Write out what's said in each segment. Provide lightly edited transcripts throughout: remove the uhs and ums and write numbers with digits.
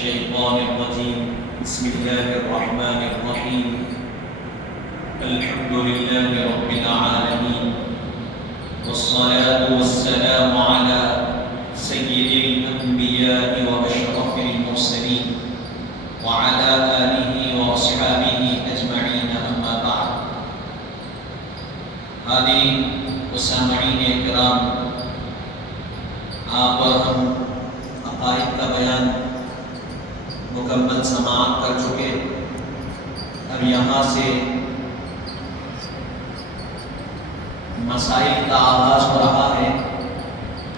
الشيطان الرجيم بسم الله الرحمن الرحيم الحمد لله رب العالمين والصلاة والسلام على سيد الأنبياء وأشرف المرسلين وعلى آله وأصحابه أجمعين أما بعد. حاضرین و سامعین کرام، آپ اور ہم عقائد کا بیان مکمل سماعت کر چکے. اب یہاں سے مسائل کا آغاز ہو رہا ہے.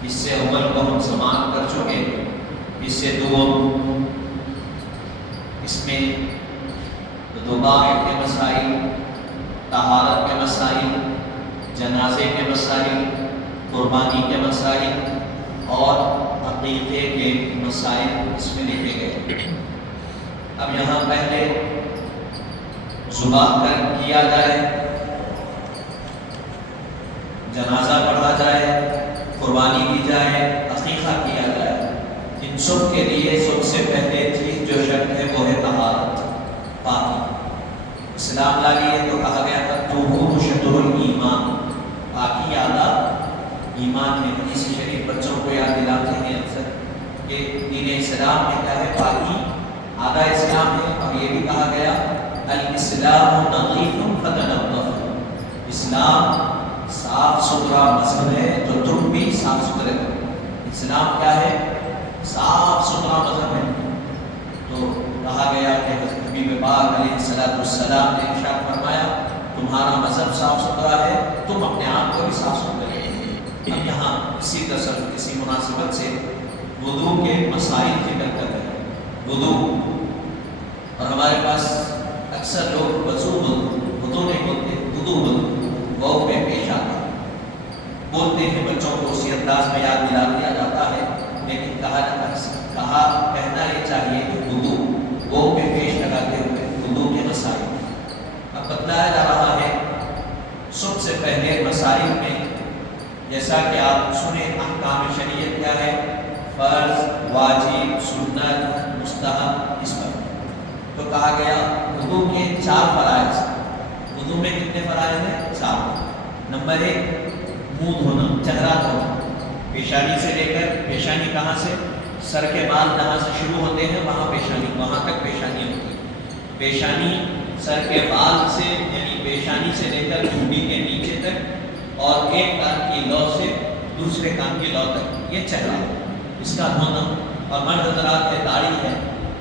اس سے اول کو ہم سماعت کر چکے، اس سے دوم اس میں ذبائح کے مسائل، طہارت کے مسائل، جنازے کے مسائل، قربانی کے مسائل اور عقیدے کے مسائل اس میں لکھے گئے. اب یہاں پہلے ذبح کیا جائے، جنازہ پڑھا جائے، قربانی کی جائے، عقیقہ کیا جائے. ان سب کے لیے سب سے پہلے چیز جو شرط ہے وہ ہے طہارت، پاکی. اسلام لائی ہے تو کہا گیا تھا طہور شطر الایمان، پاکی آدھا ایمان ہے. حدیث شریف بچوں کو یاد دلاتے ہیں اکثر کہ دین اسلام میں کیا ہے؟ پاکی آدھا اسلام ہے. اور یہ بھی کہا گیا الاسلام نظیف فتنظف، اسلام صاف ستھرا مذہب ہے تو تم بھی صاف ستھرے ہو. اسلام کیا ہے؟ صاف ستھرا مذہب ہے. تو کہا گیا کہ حبیب پاک علیہ السلام نے ارشاد فرمایا تمہارا مذہب صاف ستھرا ہے، تم اپنے آپ کو بھی صاف ستھرے رکھو. اب یہاں اسی مناسبت سے وضو کے مسائل ذکر کر رہے ہیں. وضو، اور ہمارے پاس اکثر لوگ وضو نہیں بولتے، وضو واو میں پیش آتا ہے. بولتے ہیں بچوں کو اسی انداز میں یاد دلا دیا جاتا ہے، لیکن کہنا یہ چاہیے کہ وضو واو میں پیش لگاتے ہوئے وضو کے مسائل اب بتلایا جا رہا ہے. سب سے پہلے مسائل میں جیسا کہ آپ سنیں احکام شریعت کیا ہے؟ فرض، واجب، سنت، مستحب. اس پر تو کہا گیا وضو کے 4 فرائض. وضو میں کتنے فرائض ہیں؟ 4. نمبر 1 منہ دھونا، چہرہ دھونا. پیشانی سے لے کر، پیشانی کہاں سے؟ سر کے بال جہاں سے شروع ہوتے ہیں وہاں تک پیشانی ہوتی ہے. پیشانی سر کے بال سے یعنی پیشانی سے لے کر ٹھوڑی کے نیچے تک، اور ایک کان کی لو سے دوسرے کان کی لو تک، یہ چہرہ ہے، اس کا دھونا. اور مرد حضرات ہے داڑھی ہے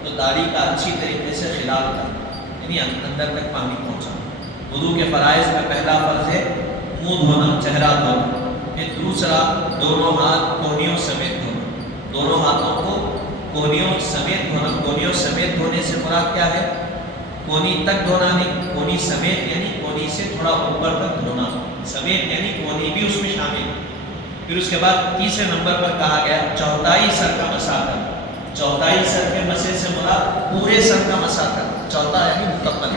تو داڑھی کا اچھی طریقے سے خلال کرنا، یعنی اندر تک پانی پہنچانا. وضو کے فرائض میں پہلا فرض ہے منہ دھونا، چہرہ دھونا. پھر دوسرا دونوں ہاتھ کونیوں سمیت دھونا. دونوں ہاتھوں کو کونیوں سمیت دھونا. کونیوں سمیت دھونے سے مراد کیا ہے؟ کونی تک دھونا نہیں، کونی سمیت یعنی کونی سے تھوڑا اوپر تک دھونا. سمیت یعنی کونی بھی اس میں شامل. پھر اس کے بعد تیسرے نمبر پر کہا گیا چوتھائی سر کا مسح کرنا. چوتھائی سر کے مسح سے مراد پورے سر کا مسح کرنا. چوتھا یعنی مکمل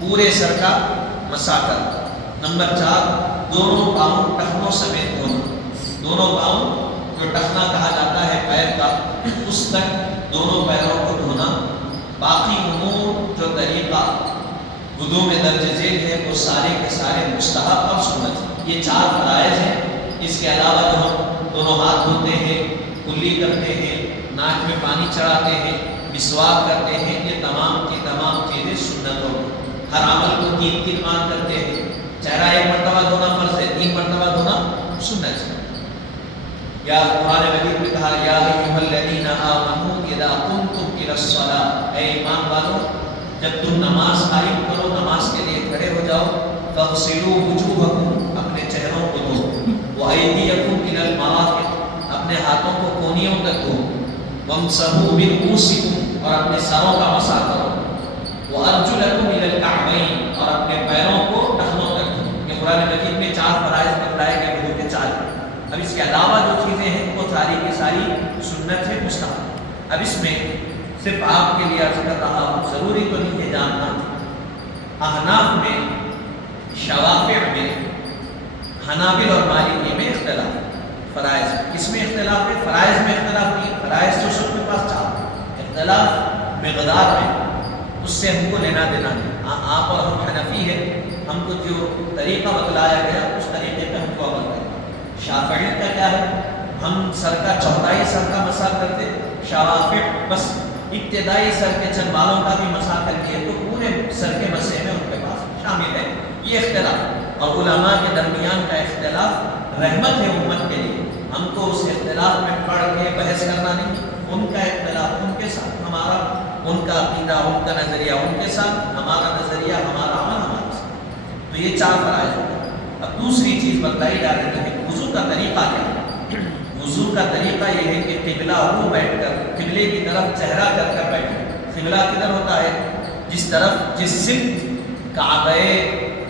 پورے سر کا مسح کرنا. نمبر 4 دونوں پاؤں ٹخنوں سمیت دھونا. دونوں پاؤں جو ٹخنا کہا جاتا ہے پیر کا، اس تک دونوں پیروں کو دھونا. باقی امور جو طریقہ وضو میں درج ذیل ہے وہ سارے کے سارے مستحب اور سنت. یہ 4 فرائض ہیں. اس کے علاوہ جو ہم دونوں ہاتھ دھوتے ہیں، کلی کرتے ہیں، ناک میں پانی چڑھاتے ہیں، مسواک کرتے ہیں، یہ تمام کی تمام چیزیں سنتوں. ہر عمل کو 3 بار کرتے ہیں. چہرہ 1 مرتبہ دھونا فرض ہے، 3 مرتبہ دھونا سنت ہے. یا قرآن مجید میں کہا یا ایھا الذین آمنوا اذا قمتم الی الصلاۃ، اے ایمان والو جب تم نماز قائم کرو، نماز کے لیے کھڑے ہو جاؤ، فاغسلوا وجوہکم، اپنے چہروں کو دھو، وایدیکم الی المرافق، اپنے ہاتھوں کو کونیوں تک دھو، وامسحوا برؤوسکم، اور اپنے سروں کا مسح کرو، وارجلکم الی الکعبین، اور اپنے پیروں کو ٹخنوں تک دھو. یہ قرآن مجید میں 4 فرائض بتلائے گئے وضو کے 4. اب اس کے علاوہ جو چیزیں ہیں وہ ساری کی ساری سنت ہے، مستحب. اب اس میں صرف آپ کے لیے عرض کر رہا ہوں، ضروری تو نہیں ہے جاننا. احناف میں، شوافع میں، حنابل اور مالکی میں اختلاف. فرائض کس میں اختلاف ہے؟ فرائض میں اختلاف نہیں. فرائض تو سب کے پاس 4. اختلاف مقدار میں اس سے ہم کو لینا دینا نہیں. آپ اور ہم حنفی ہیں, ہم کو جو طریقہ بتلایا گیا اس طریقے پہ ہم کو عمل کرنا. شافعی کا کیا ہے, ہم سر کا چوتھائی سر کا مسح کرتے, شوافع بس ابتدائی سر کے چند بالوں کا بھی مسح کر کے تو پورے سر کے مسح میں ان کے پاس شامل ہے. یہ اختلاف اور علماء کے درمیان کا اختلاف رحمت ہے امت کے لیے. ہم کو اس اختلاف میں پڑھ کے بحث کرنا نہیں, ان کا اختلاف ان کے ساتھ, ہمارا ان کا عقیدہ ان کا نظریہ ان کے ساتھ, ہمارا نظریہ ہمارا عمل ہمارے ساتھ. تو یہ 4 فرائض ہوتے ہیں. اب دوسری چیز بتلائی جا رہی ہے وضو کا طریقہ کیا ہے. وضو کا طریقہ یہ ہے کہ قبلہ رو بیٹھ کر قبلے کی طرف چہرہ کر کر بیٹھے. قبلہ کدھر ہوتا ہے, جس سمت کعبہ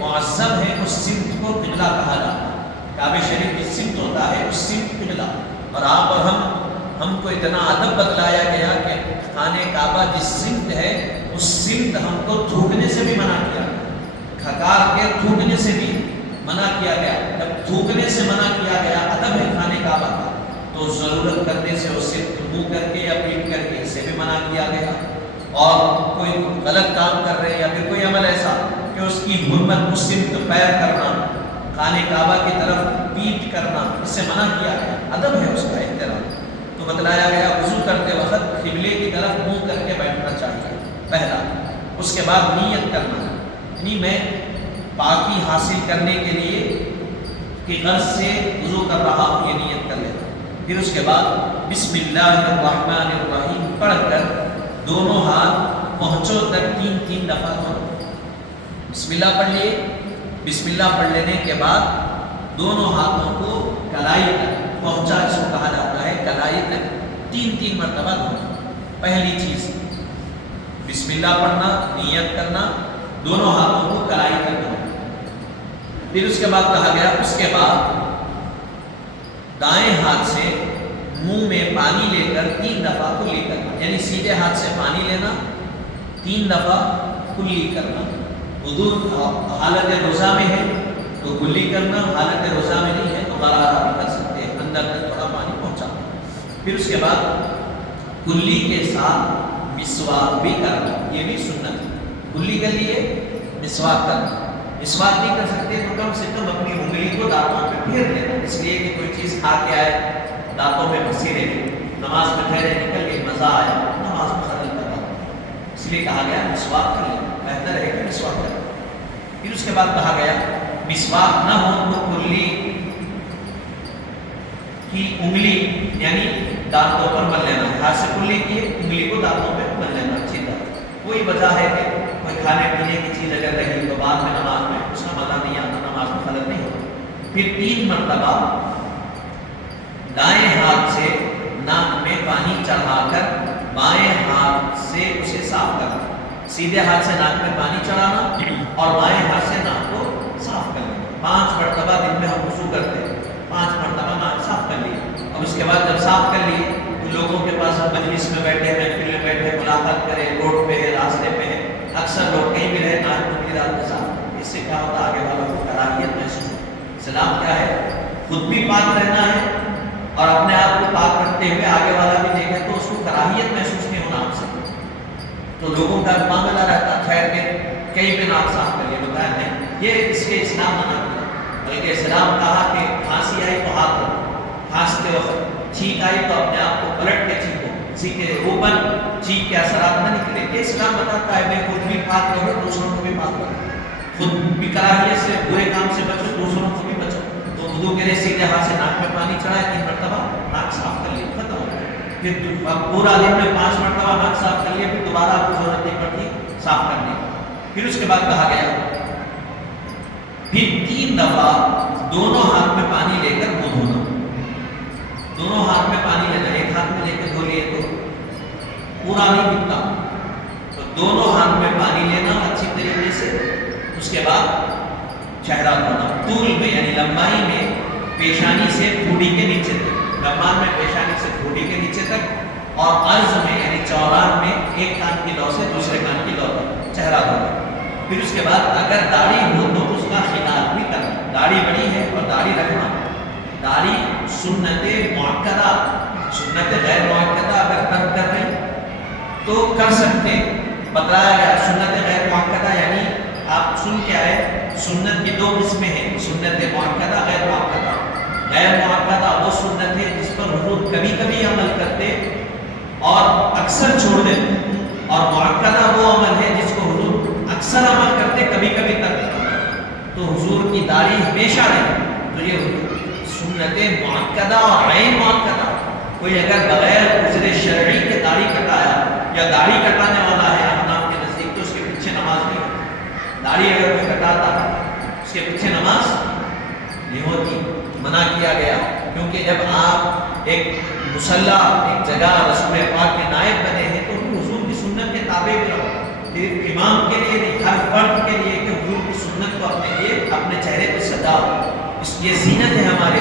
معظم ہے اس سمت کو قبلہ کہا جاتا ہے. کعبہ شریف جس سمت ہوتا ہے اس سمت قبلہ. اور آپ اور ہم کو اتنا ادب بتلایا گیا کہ خانہ کعبہ جس سمت ہے اس سمت ہم کو تھوکنے سے بھی منع کیا, کھکار کے تھوکنے سے بھی منع کیا گیا. جب تھوکنے سے منع کیا گیا, ادب ہے خانہ کعبہ کا, تو ضرورت کرنے سے اس سمت منہ کر کے یا پیٹ کر کے اسے بھی منع کیا گیا. اور کوئی غلط کام کر رہے ہیں یا پھر کوئی عمل ایسا کہ اس کی حرمت اس سمت پیر کرنا, خانہ کعبہ کی طرف پیٹ کرنا, اس سے منع کیا گیا. ادب ہے اس کا, احترام. تو بتلایا گیا وضو کرتے وقت قبلے کی طرف منہ کر کے بیٹھنا چاہیے پہلا. اس کے بعد نیت کرنا, یعنی میں پاکی حاصل کرنے کے لیے کہ غرض سے وضو کر رہا ہوں, یہ نیت کر لینا. پھر اس کے بعد بسم اللہ الرحمن الرحیم پڑھ کر دونوں ہاتھ پہنچوں تک 3 دفعہ دھونا. بسم اللہ پڑھ لیے, بسم اللہ پڑھ لینے کے بعد دونوں ہاتھوں کو کلائی تک پہنچا, اس کو کہا جاتا ہے کلائی تک 3 مرتبہ دھونا. پہلی چیز بسم اللہ پڑھنا, نیت کرنا, دونوں ہاتھوں کو کلائی تک دھونا. پھر اس کے بعد کہا گیا اس کے بعد دائیں ہاتھ سے منہ میں پانی لے کر 3 دفعہ کلی کرنا, یعنی سیدھے ہاتھ سے پانی لینا, 3 دفعہ کلی کرنا. وضو حالت روزہ میں ہے تو کلی کرنا, حالت روزہ میں نہیں ہے تو غرارہ بھی کر سکتے ہیں, اندر تک تھوڑا پانی پہنچانا. پھر اس کے بعد کلی کے ساتھ مسواک بھی کرنا, یہ بھی سنت ہے. کلی کے لیے مسواک کرنا. مسواک نہیں کر سکتے تو کم سے کم اپنی انگلی کو دانتوں پہ پھیر لینا, اس لیے کہ کوئی چیز کھا کے آئے دانتوں میں پھنسی رہے, نماز میں ٹھہرے نکل گئی, مزہ آیا, نماز میں خلل کر رہا, اس لیے کہا گیا مسواک کر لینا, بہتر ہے کہ مسواک کریں. پھر اس کے بعد کہا گیا مسواک نہ ہو تو کلی کی انگلی یعنی دانتوں پر مل لینا, ہاتھ سے کلی کی انگلی کو دانتوں پہ مل لینا اچھی طرح. کوئی وجہ ہے کہ کوئی کھانے پینے کی چیز اگر رہی تو بعد میں نماز میں اس کا مزہ نہیں آتا, نماز میں خلل نہیں ہوتا. پھر 3 مرتبہ دائیں ہاتھ سے ناک میں پانی چڑھا کر بائیں ہاتھ سے اسے صاف کرنا. سیدھے ہاتھ سے ناک میں پانی چڑھانا اور بائیں ہاتھ سے ناک کو صاف کرنا. 5 مرتبہ دن میں ہم وضو کرتے ہیں, 5 مرتبہ ناک صاف کر لیے. اب اس کے بعد جب صاف کر لیے تو لوگوں کے پاس مجلس میں بیٹھے, محفل میں بیٹھے, ملاقات کریں, روڈ پہ ہے, راستے پہ ہے, اکثر لوگ کہیں بھی رہے ناک کو رات میں صاف کرتے. اس سے کیا ہوتا ہے, آگے والوں کو کراہیت محسوس ہوتی. اسلام کیا ہے, خود بھی پاک رہنا ہے اور اپنے آپ کو پاک رکھتے ہوئے آگے والا بھی دیکھے تو اس کو کراہیت محسوس نہیں ہونا آپ سے. تو لوگوں کا معاملہ رہتا ٹھہر کے کئی پہ ناک صاف کر لیے, بتایا نہیں, یہ اس کے اسلام منع کیا. بلکہ اسلام کہا کہ کھانسی آئی تو ہاتھ رکھو, کھانستے وقت چھینک آئی تو اپنے آپ کو پلٹ کے چھینکو, کسی کے اوپر چھینک کے اثرات نہ نکلے. یہ اسلام بتاتا ہے میں خود بھی پاک رہو, دوسروں کو بھی پاک رہو, خود بھی کراہیت سے برے کام سے بچو, دوسروں کو بھی بچو. تو وضو کے لیے سیدھے ہاتھ سے ناک میں پانی چڑھائے, 3 مرتبہ ناک صاف کر لیے, ختم ہو گیا. پھر پورا دن میں 5 مرتبہ ناک صاف کر لیے, پھر دوبارہ آپ کو ضرورت نہیں پڑتی صاف کرنے کی. پھر اس کے بعد کہا گیا پھر 3 دفعہ دونوں ہاتھ میں پانی لے کر منہ دھونا. دونوں ہاتھ میں پانی لینا, ایک ہاتھ میں لے کے دھو لیے تو پورا نہیں دکھتا, تو دونوں ہاتھ میں پانی لینا اچھی طریقے سے. اس کے بعد چہرہ دھونا طول میں, یعنی لمبائی میں پیشانی سے ٹھوڑی کے نیچے تک, لمبان میں پیشانی سے ٹھوڑی کے نیچے تک, اور عرض میں یعنی چوڑان میں ایک کان کی لو سے دوسرے کان کی لو تک چہرہ دھونا. پھر اس کے بعد اگر داڑھی ہو تو اس کا خلال بھی کرنا. داڑھی بڑی ہے اور داڑھی رکھنا, داڑھی سنت مؤکدہ, سنت غیر مؤکدہ اگر ترک کر رہے تو کم کر سکتے، بتلایا گیا سنت غیر مؤکدہ، یعنی آپ سن کے آئے سنت کی دو قسمیں ہیں، سنت مؤکدہ غیر مؤکدہ۔ غیر مؤکدہ وہ سنت ہے جس پر حضور کبھی کبھی عمل کرتے اور اکثر چھوڑ دیتے، اور مؤکدہ وہ عمل ہے جس کو حضور اکثر عمل کرتے کبھی کبھی کرتے۔ تو حضور کی داڑھی ہمیشہ رہی، تو یہ سنت مؤکدہ اور غیر مؤکدہ۔ کوئی اگر بغیر عذر شرعی کے داڑھی کٹایا یا داڑھی کٹانے والا ہے احناف کے نزدیک، تو اس کے پیچھے نماز نہیں ہوتی۔ داڑھی اگر کوئی کٹاتا ہے اس کے پیچھے نماز نہیں ہوتی، منع کیا گیا، کیونکہ جب آپ ایک مصلی ایک جگہ رسول پاک کے نائب بنے ہیں تو حضور کی سنت کے تابع بھی رہو۔ صرف امام کے لیے نہیں، ہر فرد کے لیے کہ حضور کی سنت کو اپنے لیے اپنے چہرے پہ سجاؤ، اس یہ زینت ہے ہمارے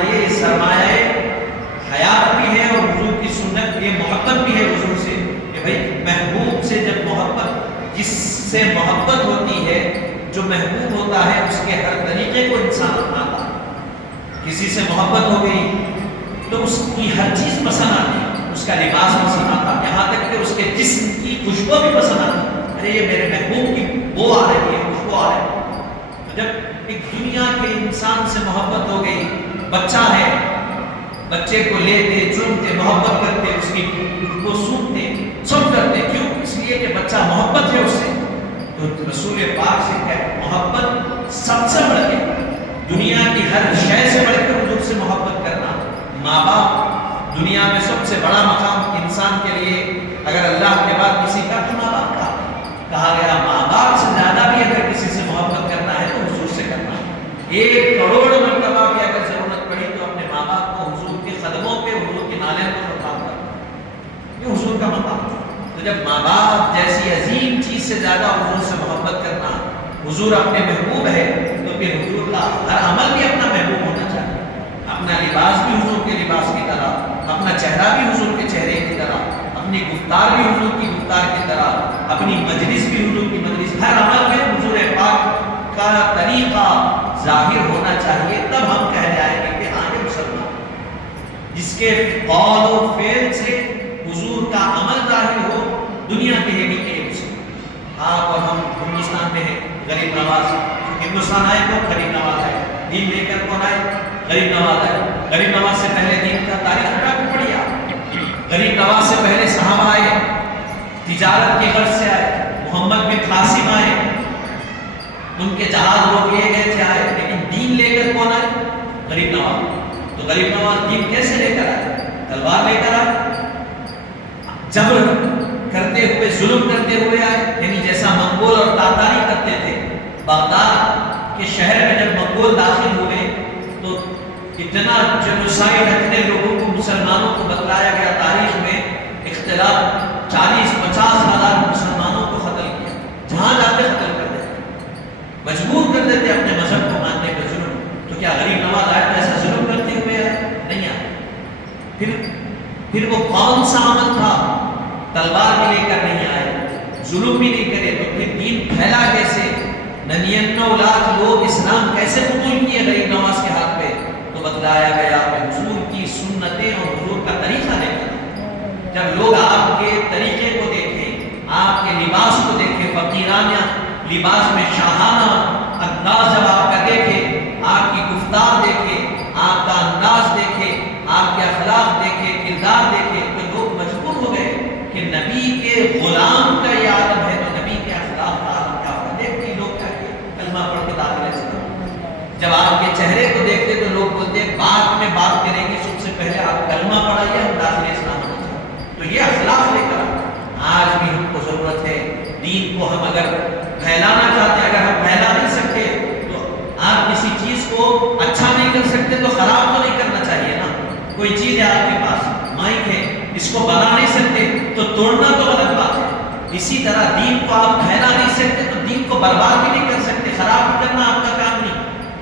لیے یہ سرمایہ حیات بھی ہے، اور حضور کی سنت یہ محبت بھی ہے حضور سے، کہ بھئی محبوب سے جب محبت، جس سے محبت ہوتی ہے، جو محبوب ہوتا ہے اس کے ہر طریقے کو انسان اپناتا ہے۔ کسی سے محبت ہو گئی تو اس کی ہر چیز پسند آتی، اس کا لباس پسند آتا، یہاں تک کہ اس کے جسم کی خوشبو بھی پسند آتی، ارے یہ میرے محبوب کی بو آ رہی ہے، خوشبو آ رہی ہے۔ تو جب ایک دنیا کے انسان سے محبت ہو گئی، بچہ ہے، بچے کو لیتے چومتے محبت کرتے، اس کی کو سونتے سب کرتے، کیوں؟ اس لیے کہ بچہ محبت ہے اس سے۔ تو رسول پاک سے کہ محبت سب سے بڑھ کے، دنیا کی ہر شے سے بڑھ کر حضور سے محبت کرنا۔ ماں باپ دنیا میں سب سے بڑا مقام انسان کے لیے، اگر اللہ کے بعد کسی کا تو ماں باپ کا کہا گیا، ماں باپ سے زیادہ بھی اگر کسی سے محبت کرنا ہے تو حضور سے کرنا ہے۔ 1 کروڑ مرتبہ بھی اگر ضرورت پڑی تو اپنے ماں باپ کو حضور کے قدموں پہ، حضور کے نالے کو خطاب کرنا، یہ حضور کا مقام۔ تو جب ماں باپ جیسی عظیم چیز سے زیادہ حضور سے محبت کرنا، حضور اپنے محبوب ہے، تو پھر حضور کا ہر عمل بھی اپنا محبوب ہونا چاہیے، اپنا لباس بھی حضور کے لباس کی طرح، اپنا چہرہ بھی حضور کے چہرے کی طرح، اپنی گفتار بھی حضور کی گفتار کی طرح، اپنی مجلس بھی حضور کی مجلس، ہر عمل میں حضور پاک کا طریقہ ظاہر ہونا چاہیے، تب ہم کہہ جائیں گے کہ ہاں یہ مسلمان، جس کے قول و فعل سے حضور کا عمل ظاہر ہو، دنیا کہے گی کہ یہ مسلمان۔ آپ اور ہم ہندوستان میں ہیں، غریب نواز، ہندوستان آئے تو غریب نواز آئے، دین لے کر کون آئے؟ غریب نواز آئے۔ غریب نواز سے پہلے دین کا تاریخ کو پڑھیا، غریب نواز سے پہلے صحابہ آئے، تجارت کی غرض سے آئے، محمد بن قاسم آئے، ان کے جہاز روک لیے گئے تھے آئے، لیکن دین لے کر کون آئے؟ غریب نواز۔ تو غریب نواز دین کیسے لے کر آئے؟ تلوار لے کر آئے، جبر کرتے ہوئے، ظلم کرتے ہوئے آئے، یعنی جیسا منگول اور تاتاری کرتے تھے۔ بغداد کے شہر میں جب منگول داخل ہوئے تو اتنا جنوسائیڈ، اتنے لوگوں کو، مسلمانوں کو بتلایا گیا تاریخ میں، اختلاف 40-50 ہزار مسلمانوں کو قتل کیا، جہاں جاتے قتل کر دیتے، مجبور کر دیتے اپنے مذہب کو ماننے کا ظلم۔ تو کیا غریب نواز آئے تو ایسا ظلم کرتے ہوئے آئے؟ نہیں آئے۔ پھر وہ کون سا عمل تھا؟ تلوار بھی لے کر نہیں آئے، ظلم بھی نہیں کرے، تو پھر دین پھیلا کیسے؟ 99 لاکھ لوگ اسلام کیسے قبول کیے غریب نواز کے ہاتھ پہ؟ تو بتلایا گیا کہ حضور کی سنتیں اور حضور کا طریقہ دیکھا۔ جب لوگ آپ کے طریقے کو دیکھیں، آپ کے لباس کو دیکھیں، فقیرانہ لباس میں شاہانہ انداز جب آپ کا دیکھیں، آپ کی گفتار دیکھیں، آپ کا انداز دیکھیں، آپ کے اخلاق دیکھیں، کردار دیکھیں، تو لوگ مجبور ہو گئے کہ نبی کے غلام کا یہ عالم ہے، تو نبی کے اخلاق کا عالم کیا ہوگا؟ دیکھتے لوگ کیا کہ کلمہ پڑھ کے داخل اسلام۔ جب آپ کے چہرے کو دیکھتے تو لوگ بولتے ہیں بعد میں بات کریں گے، سب سے پہلے آپ کلمہ پڑھائیے، ہم داخل اسلام ہونا چاہتے۔ تو یہ اخلاق لے کر آج بھی ہم کو ضرورت ہے، دین کو ہم اگر پھیلانا چاہتے ہیں، اگر ہم پھیلا نہیں سکتے تو آپ کسی چیز کو اچھا نہیں کر سکتے تو خراب تو نہیں کرنا چاہیے نا۔ کوئی چیز ہے آپ کے پاس، مائک ہے، اس کو بنا نہیں سکتے تو توڑنا تو غلط بات ہے۔ اسی طرح دین کو آپ پھیلا نہیں سکتے تو دین کو برباد بھی نہیں کر سکتے، خراب بھی کرنا آپ کا کام نہیں۔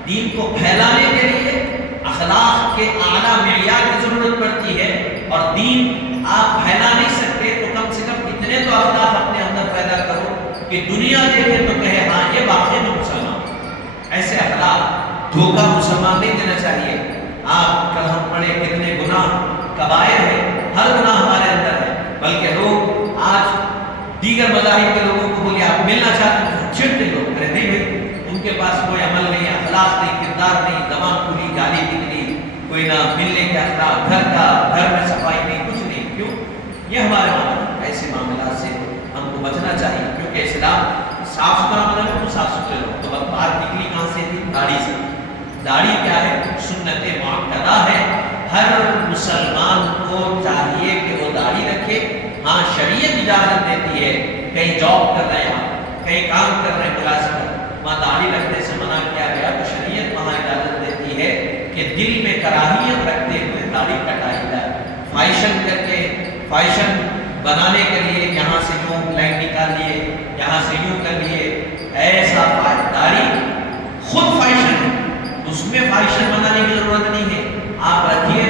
دین کو پھیلانے کے لیے اخلاق کے اعلیٰ معیار کی ضرورت پڑتی ہے، اور دین آپ پھیلا نہیں سکتے تو کم سے کم اتنے تو اخلاق اپنے اندر پیدا کرو کہ دنیا دیکھے تو کہے ہاں یہ واقعی میں مسلمان۔ ایسے اخلاق دھوکہ مسلمان نہیں دینا چاہیے۔ آپ کل ہم پڑھے کتنے گناہ کبائر ہیں، ہر گناہ ہمارے اندر ہے، بلکہ لوگ طائف کے لوگوں کو بولے آپ ملنا چاہتے ہیں، چھڑتے لوگ، ارے نہیں بھائی ان کے پاس کوئی عمل نہیں، اخلاق نہیں، کردار نہیں، زبان کھلی، گالی نکلی، کوئی نہ ملنے کے اخلاق، گھر میں صفائی نہیں، کچھ نہیں. کیوں؟ یہ ہمارے معاملات، ایسے معاملات سے ہم کو بچنا چاہیے، کیونکہ اسلام صاف ستھرا بنا ہے تو صاف ستھرے لوگ. تو بات نکلی کہاں سے تھی؟ داڑھی سے. داڑھی کیا ہے؟ سنت مؤکدہ ہے. ہر مسلمان کو چاہیے کہ وہ داڑھی رکھے. ہاں شریعت اجازت دیتی ہے، کہیں جاب کر رہے ہیں آپ، کہیں کام کر رہے ہیں ملازمت، وہاں داڑھی رکھنے سے منع کیا گیا، تو شریعت وہاں اجازت دیتی ہے کہ دل میں کراہیت رکھتے ہوئے داڑھی کٹائی جائے. فیشن کر کے، فیشن بنانے کے لیے یہاں سے یوں لائن نکال لیے، یہاں سے یوں کر لیے، ایسا داڑھی خود فیشن ہے، اس میں فیشن بنانے کی ضرورت نہیں ہے. آپ رکھیے،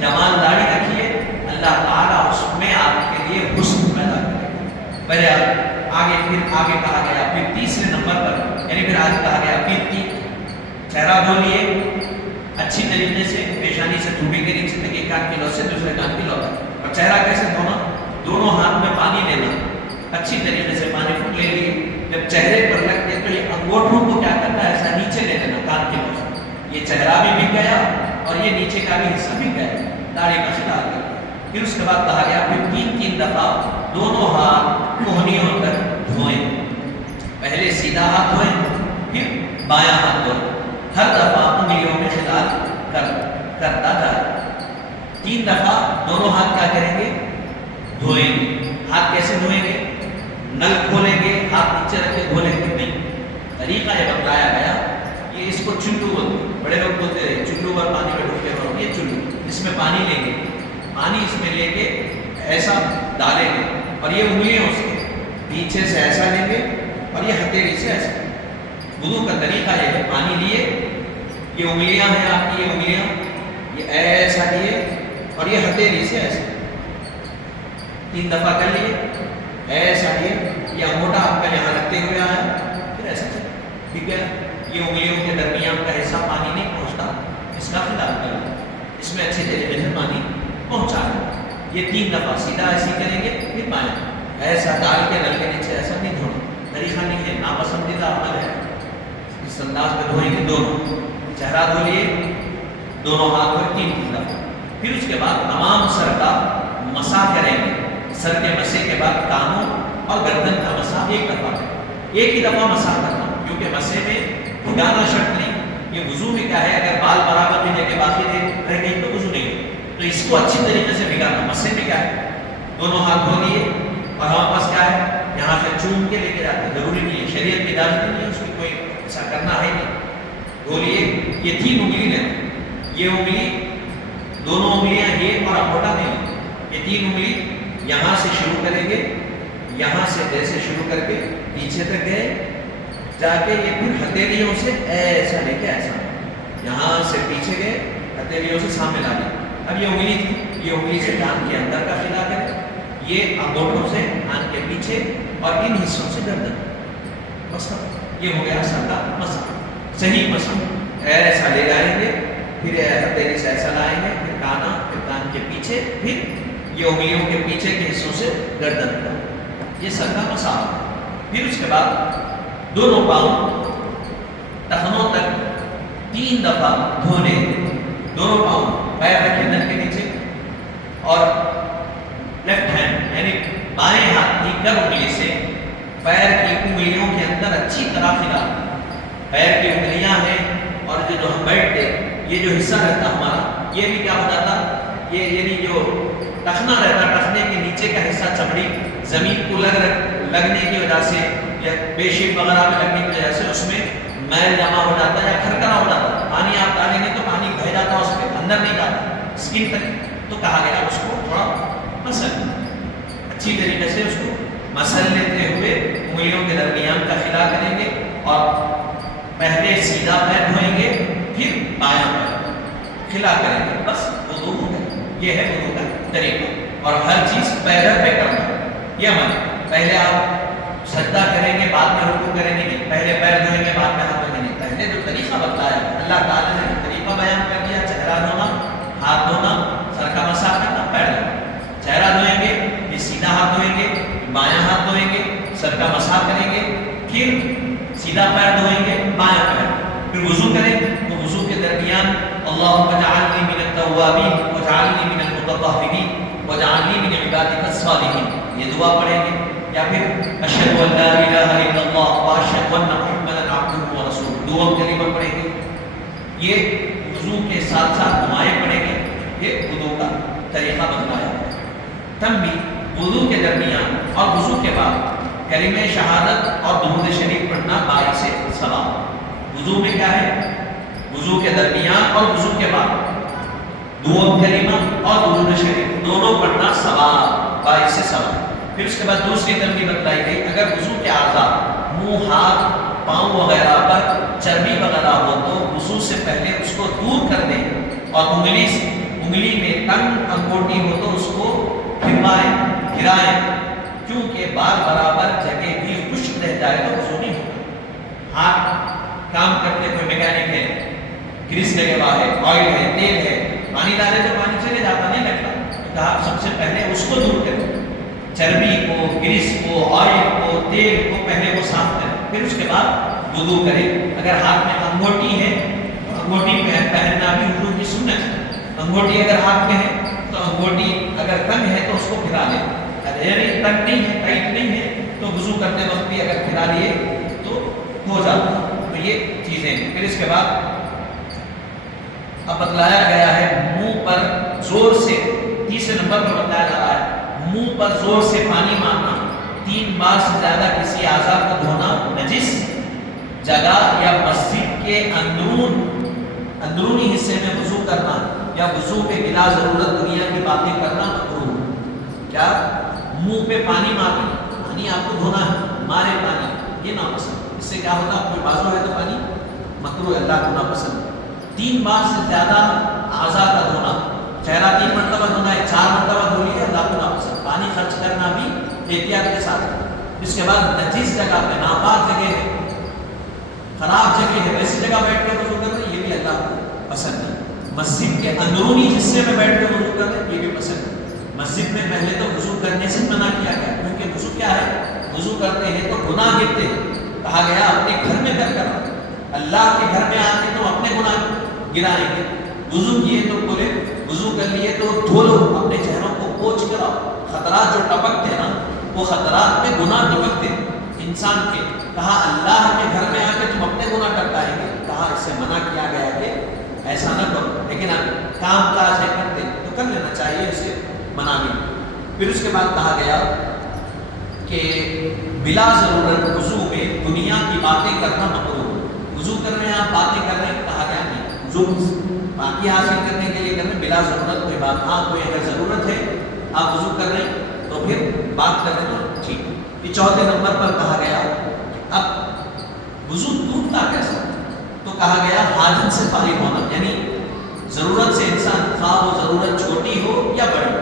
جمال داڑھی رکھیے، اللہ تعالیٰ اس میں آپ کے لیے حسن پیدا کرے. پہلے آگے پھر آگے کہا گیا، پھر تیسرے نمبر پر یعنی پھر آگے کہا گیا پھر چہرہ دھو لیے اچھی طریقے سے، پیشانی سے ٹوپی کے نیچے تک ایک کان کی لو سے دوسرے کان کی لو تک. اور چہرہ کیسے دھونا؟ دونوں ہاتھ میں پانی لینا، اچھی طریقے سے پانی پھوٹ لے لیے. جب چہرے پر لگتے تو یہ انگوٹھوں کو کیا کرتا ہے؟ ایسا نیچے لے لینا کان کی لو سے. یہ چہرہ بھی بک گیا اور یہ نیچے کا بھی حصہ بک گیا، داڑھی کا خیال کر. پھر اس کے بعد کہا گیا پھر تین دفعہ دونوں ہاتھ کوہنیوں تک دھوئیں. پہلے سیدھا ہاتھ دھوئیں، پھر بایاں ہاتھ دھوئیں. ہر دفعہ انگلیوں میں خلال کرتا جائے. 3 دفعہ دونوں ہاتھ کیا کریں گے؟ دھوئیں گے. ہاتھ کیسے دھوئیں گے؟ نل کھولیں گے، ہاتھ نیچے رکھ کے دھولیں گے نہیں. طریقہ یہ بتلایا گیا. یہ اس کو چلو بولتے ہیں، بڑے لوگ بولتے رہے چلو پر پانی میں ڈوب کے کرو. یہ چلو، اس میں پانی لیں گے، پانی اس میں لے کے ایسا ڈالیں گے اور یہ انگلیوں سے پیچھے سے ایسا لیں گے اور یہ ہتھیلی سے ایسا. وضو کا طریقہ یہ ہے، پانی لیے، یہ انگلیاں ہیں آپ کی، یہ انگلیاں یہ ایسا لیے اور یہ ہتھیلی سے ایسا 3 دفعہ کر لیے، ایسا لیے، یہ انگوٹھا آپ کا یہاں رکھتے ہوئے آیا، پھر ایسا ٹھیک ہے. یہ انگلیوں کے درمیان کا حصہ پانی نہیں پہنچتا، اس کا خیال کرنا، اس میں اچھی طریقے سے پانی پہنچانا. یہ 3 دفعہ سیدھا ایسے کریں گے، پھر پانی ایسا ڈال کے نل کے نیچے ایسا نہیں دھونا. طریقہ نہیں ہے، ناپسندیدہ عمل ہے. اس انداز میں دھوئیں گے. دونوں چہرہ دھو لیے، دونوں ہاتھ دھوئے 3 دفعہ. پھر اس کے بعد تمام سر کا مسح کریں گے. سر کے مسح کے بعد کانوں اور گردن کا مسح 1 دفعہ کریں. ایک ہی دفعہ مسح کرنا، کیونکہ مسح میں بھگانا شرط نہیں. یہ وضو میں کیا ہے، اگر بال برابر میں جگہ باقی رہ گئی تو وضو نہیں ہے، تو اس کو اچھی طریقے سے بھگانا. مسح میں کیا ہے، دونوں ہاتھ دھو لیے اور ہمارے پاس کیا ہے، یہاں سے چوم کے لے کے جاتے ہیں، ضروری نہیں ہے، شریعت کی اجازت نہیں ہے، اس کی کوئی ایسا کرنا ہے نہیں. دھو لیے. یہ 3 انگلی لینا، یہ انگلی، دونوں انگلیاں یہ اور انگوٹھا نہیں، یہ 3 انگلی یہاں سے شروع کریں گے، یہاں سے ایسے شروع کر کے پیچھے تک گئے، جا کے یہ پھر ہتھیلیوں سے ایسا لے کے ایسا، یہاں سے پیچھے گئے، ہتھیلیوں سے سامنے لا لیا. اب یہ انگلی تھی، یہ انگلی سے کان کے اندر کا خلا کریں، یہ انگوٹھوں سے کان کے پیچھے اور ان حصوں سے گردن. بس یہ ہو گیا سر کا مسح. صحیح مسح ایسا لے جائیں گے، پھر ہتھیلی سے ایسا لائیں گے، پھر کانا، پھر کان کے پیچھے، پھر یہ انگلیوں کے پیچھے کے حصوں سے گردن کا. یہ سر کا مسح. پھر اس کے بعد دونوں پاؤں ٹخنوں تک 3 دفعہ دھونے. دونوں پاؤں پیر رکھے نل کے نیچے اور لیفٹ ہینڈ یعنی بائیں ہاتھ کی کر انگلی سے پیر کی انگلیوں کے اندر اچھی طرح پھیلا. پیر کی انگلیاں ہیں اور جو ہم بیٹھتے یہ جو حصہ رہتا ہمارا، یہ بھی کیا ہو جاتا، یہ یعنی جو ٹخنا رہتا، ٹخنے کے نیچے کا حصہ چمڑی زمین کو لگنے کی وجہ سے یا بے شیپ وغیرہ میں لگنے کی وجہ سے اس میں میل جمع ہو جاتا ہے یا کھرکھرا ہو جاتا ہے. پانی آپ ڈالیں گے تو پانی بہہ جاتا ہے، اس کے اندر نہیں جاتا اسکن تک. تو کہا گیا اس کو تھوڑا مسل، اچھی طریقے سے اس کو مسل لیتے ہوئے انگلیوں کے درمیان کا خلا کریں گے اور پہلے سیدھا پیر دھوئیں گے، پھر بایاں پیر خلا کریں گے. بس وضو ہو گیا. یہ ہے وضو کا طریقہ. اور ہر چیز پیدل پہ کرنا. یہ عمل پہلے آپ سجدہ کریں گے، بعد میں رکوع کریں گے، پہلے پیر دھوئیں گے، بعد میں ہاتھ دھوئیں گے. پہلے جو طریقہ بتایا اللہ تعالیٰ نے طریقہ بیان کر دیا، چہرہ دھونا، ہاتھ دھونا، سر کا مسح کرنا، پیر دھونا. چہرہ دھوئیں گے، پھر سیدھا ہاتھ دھوئیں گے، بایاں ہاتھ دھوئیں گے، سر کا مسح کریں گے، پھر سیدھا پیر دھوئیں گے بایاں پیر، پھر وضو کریں تو وضو کے درمیان اللہم اجعلنی من التوابین واجعلنی من المتطہرین واجعلنی من عبادک الصالحین، یہ دعا پڑھیں گے، یا پھر اشہد ان لا الہ الا اللہ واشہد ان محمدا عبدہ ورسولہ، دعا کلمہ پڑھیں گے۔ یہ وضو کے ساتھ ساتھ دعائیں پڑھیں گے، یہ وضو کا طریقہ بتلایا ہے۔ تب بھی وضو کے درمیان اور وضو کے بعد کلمہ شہادت اور درود شریف پڑھنا باعث ثواب۔ وضو میں کیا ہے؟ وضو کے درمیان اور وضو کے بعد دعا کلمہ اور درود شریف دونوں پڑھنا ثواب، باعث ثواب۔ پھر اس کے بعد دوسری ترتیب بتلائی گئی، اگر وضو کے اعضاء منہ، ہاتھ، پاؤں وغیرہ پر چربی وغیرہ ہو تو وضو سے پہلے اس کو دور کر دیں، اور انگلی میں تنگ انگوٹی ہو تو اس کو گرائیں، کیونکہ بار برابر جگہ بھی خشک رہ جائے تو وضو نہیں ہوگا۔ ہاتھ کام کرتے کوئی میکینک ہے، گریس لگے ہوا ہے، آئل ہے، تیل ہے، پانی ڈالے تو پانی چلے جاتا نہیں لگتا، تو کہا سب سے پہلے اس کو دور کریں، چربی کو، گریس کو، آئل کو، تیل کو پہلے وہ صاف کریں، پھر اس کے بعد وضو کریں۔ اگر ہاتھ میں انگوٹی ہے تو انگوٹی پہننا بھی وضو کی سنت ہے۔ انگوٹی اگر ہاتھ میں ہے تو انگوٹی اگر تنگ ہے تو اس کو پھرا لیں، اگر تنگ نہیں ہے، ٹائٹ نہیں ہے تو وضو کرتے وقت بھی اگر پھرا لیے تو ہو جاتا۔ تو یہ چیزیں ہیں۔ پھر اس کے بعد اب بتلایا گیا ہے منہ پر زور سے، تیسرے نمبر پر بتلایا جا رہا ہے منہ پر زور سے پانی مارنا، 3 بار سے زیادہ کسی اعضاء کو دھونا، نجس جگہ یا مسجد کے اندرونی حصے میں وضو کرنا، یا وضو پہ بلا ضرورت دنیا کی باتیں کرنا مکروہ۔ کیا؟ منہ پہ پانی مارنا، پانی آپ کو دھونا ہے، مارے پانی، یہ ناپسند۔ اس سے کیا ہوتا ہے؟ کوئی بازو ہے تو پانی مکروہ، اللہ کو ناپسند۔ 3 بار سے زیادہ اعضاء کا دھونا، چہرہ 3 مرتبہ دھونا ہے، 4 مرتبہ دھو لیے، اللہ کو ناپسند۔ پانی خرچ کرنا بھی احتیاط کے ساتھ۔ اس کے بعد نجس جگہ پہ، ناپاک جگہ ہے، خراب جگہ ہے، ویسی جگہ بیٹھ کے وضو کرنا، یہ بھی اللہ کو پسند نہیں۔ مسجد کے اندرونی حصے میں بیٹھ کے وضو کرنا، یہ بھی پسند نہیں۔ مسجد میں پہلے تو وضو کرنے سے منع کیا گیا، کیونکہ وضو کیا ہے؟ وضو کرتے ہیں تو گناہ گرتے ہیں۔ کہا گیا اپنے گھر میں کر کرنا، اللہ کے گھر میں آ کے تو اپنے گناہ گرائیں گے۔ وضو کیے تو بولے، وضو کر لیے تو دھو لو، اپنے چہروں کو پوچھ کر آؤ۔ خطرات جو ٹپکتے ہیں نا، وہ خطرات میں گناہ ٹپکتے ہیں انسان کے۔ کہا اللہ کے گھر میں آ کے تم اپنے گناہ ٹپکائیں گے، کہا اس سے منع کیا گیا کہ ایسا نہ کرو، لیکن کام کاج ہے کرتے تو کر لینا چاہیے، اسے منع نہیں۔ پھر اس کے بعد کہا گیا کہ بلا ضرورت وضو میں دنیا کی باتیں کرنا مکروہ۔ وضو کر رہے ہیں آپ، باتیں کر رہے ہیں، کہا گیا نہیں، وضو باقی حاصل کرنے کے لیے کر رہے ہیں، بلا ضرورت کوئی بات۔ ہاں کوئی اگر ضرورت ہے، آپ وضو کر رہے ہیں تو پھر بات کر رہے ہیں تو ٹھیک۔ یہ 4تھے نمبر پر کہا گیا اب وضو ٹوٹتا کیسا؟ تو کہا گیا حاجت سے فارغ ہونا، یعنی ضرورت سے انسان، خواہ وہ ضرورت چھوٹی ہو یا بڑی،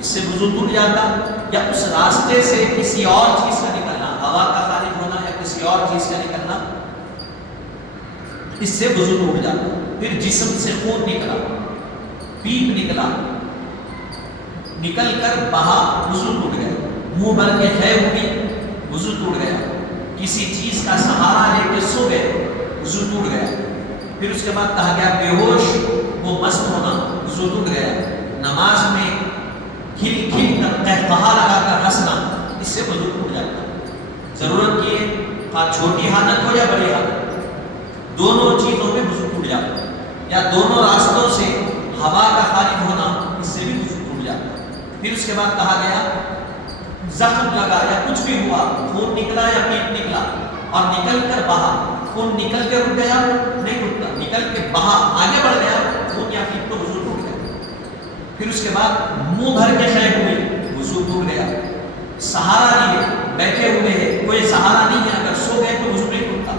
اس سے وضو ٹوٹ جاتا، یا اس راستے سے کسی اور چیز کا نکلنا، ہوا کا خارج ہونا یا کسی اور چیز کا نکلنا، اس سے وضو ٹوٹ جاتا۔ پھر جسم سے خون نکلا، پیپ نکلا، نکل کر بہا، وضو ٹوٹ گیا۔ منہ بھر کے خے ہوئی، وضو ٹوٹ گیا۔ کسی چیز کا سہارا لے کے سو گئے، وضو ٹوٹ گیا۔ پھر اس کے بعد کہا گیا بے ہوش وہ مست ہونا، وضو ٹوٹ گیا۔ نماز میں کھل کھل کر قہقہا لگا کر ہنسنا، اس سے وضو ٹوٹ جاتا۔ ضرورت کی ہے، چھوٹی حالت ہو یا بڑی حالت، دونوں چیزوں میں وضو ٹوٹ جاتا، یا دونوں راستوں سے ہوا کا خارج ہونا، اس سے بھی وضو ٹوٹ جاتا۔ پھر اس کے بعد کہا گیا زخم لگا یا کچھ بھی ہوا، خون نکلا یا پیپ نکلا اور نکل کر بہا، خون نکل کے رک گیا نہیں رکتا، نکل کے بہا آگے بڑھ گیا، خون یا پیپ تو وضو ٹوٹ گیا۔ پھر اس کے بعد منہ بھر کے خے ہوئی، وضو ٹوٹ گیا۔ سہارا لیے بیٹھے ہوئے ہیں، کوئی سہارا نہیں ہے، اگر سو گئے تو وضو نہیں ٹوٹتا،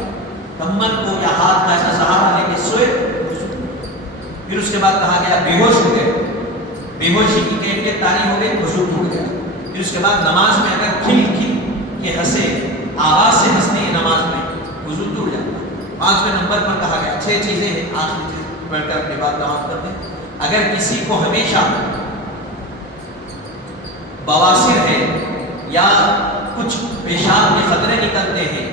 کمر کو یا ہاتھ کا ایسا سہارا لے کے سوئے وضو ٹوٹتا۔ پھر اس کے بعد کہا گیا بے ہوش ہو گئے، بے ہوشی کی کیفیت طاری ہو گئی، وضو ٹوٹ گیا۔ پھر اس کے بعد نماز میں اگر کھل کھل کے ہنسے، آواز سے ہنسنے کی نماز میں، وضو ٹوٹ جاتا۔ 5ویں نمبر پر کہا گیا 6 چیزیں ہیں، آخری چیز پڑھ کر اپنی بات تمام کرتے ہیں۔ اگر کسی کو ہمیشہ بواسیر ہے یا کچھ پیشاب کے خطرے نکلتے ہیں،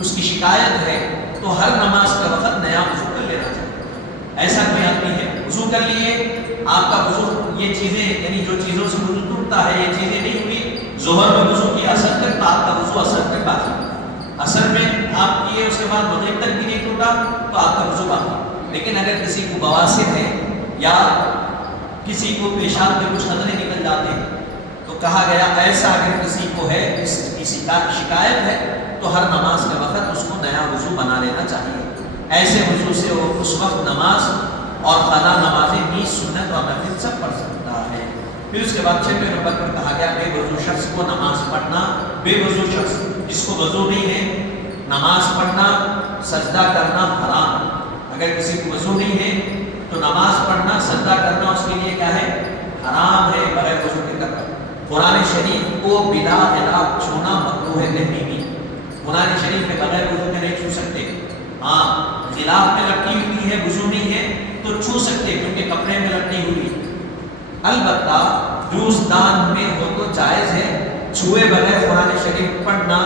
اس کی شکایت ہے، تو ہر نماز کے وقت نیا وضو کر لینا چاہیے۔ ایسا کوئی آدمی ہے وضو کر لیے، آپ کا وضو یہ چیزیں یعنی جو چیزوں سے وضو ٹوٹتا ہے یہ چیزیں نہیں ہوئی، ظہر میں وضو کی اثر تک تو آپ کا وضو اثر تک باقی، اثر میں آپ کیے اس کے بعد مغرب تک بھی نہیں ٹوٹا تو آپ کا وضو باقی۔ لیکن اگر کسی کو بواسیر ہے یا کسی کو پیشاب میں کچھ خطرے نکل جاتے ہیں تو کہا گیا ایسا اگر کسی کو ہے، کسی کا شکایت ہے تو ہر نماز کے وقت اس کو نیا وضو بنا لینا چاہیے۔ ایسے وضو سے وہ اس وقت نماز اور قضا نمازیں بھی سنت اور نفل سب پڑھ سکتا ہے۔ پھر اس کے بعد 6 نمبر پر کہا گیا بے وضو شخص کو نماز پڑھنا، بے وضو شخص جس کو وضو نہیں ہے نماز پڑھنا سجدہ کرنا حرام۔ اگر کسی کو وضو نہیں ہے تو نماز پڑھنا سجدہ کرنا اس کے لیے کیا ہے؟ حرام ہے، بغیر وضو کے کرنا۔ قرآن شریف کو بلا خلاف چھونا مکروہ ہے تحریمی، قرآن شریف میں بغیر وضو کے نہیں چھو سکتے۔ ہاں غلاف میں لپٹی ہوئی ہے وضو نہیں ہے تو چھو سکتے کیونکہ کپڑے میں لپٹی ہوئی، البتہ جوس دان میں ہو تو جائز ہے، چھوئے بغیر قرآن شریف پڑھنا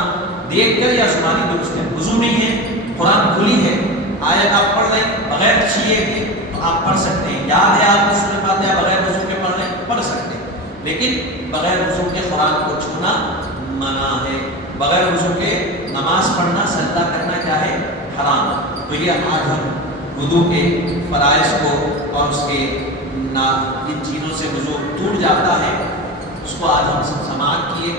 دیکھ کر یا زبانی درست ہے۔ وضو نہیں ہے، قرآن کھلی ہے، آیت آپ پڑھ رہے ہیں بغیر چھیے کے تو آپ پڑھ سکتے ہیں، یاد ہے آپ سورۃ فاتحہ بغیر وضو کے پڑھ رہے ہیں پڑھ سکتے ہیں، لیکن بغیر وضو کے قرآن کو چھونا منع ہے، بغیر وضو کے نماز پڑھنا سجدہ کرنا کیا ہے؟ حرام۔ تو یہ آج ہم وضو کے فرائض کو اور اس کے جن چیزوں سے وضو ٹوٹ جاتا ہے اس کو آج ہم سماعت کیے۔